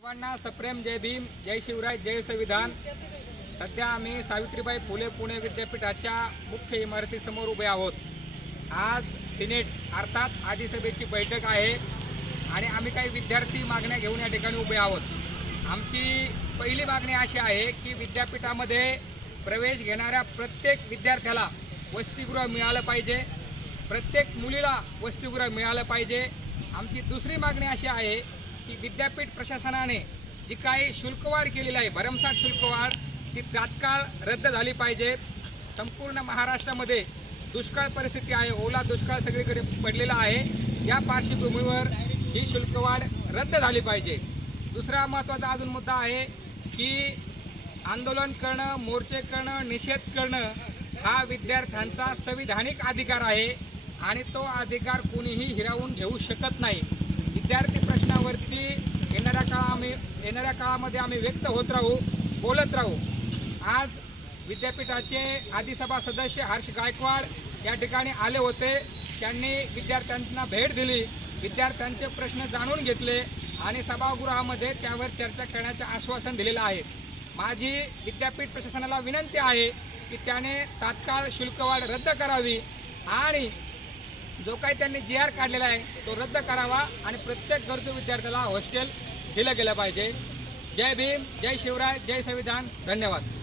सर्वांना सप्रेम जय भीम जय शिवराय जय संविधान. सध्या आम्ही सावित्रीबाई फुले पुणे विद्यापीठाच्या मुख्य इमारतीसमोर उभे आहोत. आज सिनेट अर्थात आदिसभेची बैठक आहे आणि आम्ही काही विद्यार्थी मागण्या घेऊन या ठिकाणी उभे आहोत. आमची पहिली मागणी अशी आहे की विद्यापीठामध्ये प्रवेश घेणाऱ्या प्रत्येक विद्यार्थ्याला वसतिगृह मिळालं पाहिजे. प्रत्येक मुलीला वसतिगृह मिळालं पाहिजे. आमची दुसरी मागणी अशी आहे की विद्यापीठ प्रशासनाने जी काही शुल्कवाढ केलेली आहे भरमसाठ शुल्कवाढ ती तात्काळ रद्द झाली पाहिजे. संपूर्ण महाराष्ट्रामध्ये दुष्काळ परिस्थिती आहे ओला दुष्काळ सगळीकडे पडलेला आहे. या पार्श्वभूमीवर ही शुल्कवाढ रद्द झाली पाहिजे. दुसरा महत्त्वाचा अजून मुद्दा आहे की आंदोलन करणं मोर्चे करणं निषेध करणं हा विद्यार्थ्यांचा संविधानिक अधिकार आहे आणि तो अधिकार कोणीही हिरावून घेऊ शकत नाही. विद्यार्थी प्रश्नावरती येणाऱ्या काळा आम्ही येणाऱ्या काळामध्ये आम्ही व्यक्त होत राहू बोलत राहू. आज विद्यापीठाचे आदिसभा सदस्य हर्ष गायकवाड या ठिकाणी आले होते. त्यांनी विद्यार्थ्यांना भेट दिली. विद्यार्थ्यांचे प्रश्न जाणून घेतले आणि सभागृहामध्ये त्यावर चर्चा करण्याचे आश्वासन दिलेलं आहे. माझी विद्यापीठ प्रशासनाला विनंती आहे की त्याने तात्काळ शुल्कवाढ रद्द करावी आणि जो काही त्यांनी जी आर काढलेला आहे तो रद्द करावा आणि प्रत्येक गरजू विद्यार्थ्याला हॉस्टेल दिलं गेलं पाहिजे. जय भीम जय शिवराय जय संविधान. धन्यवाद.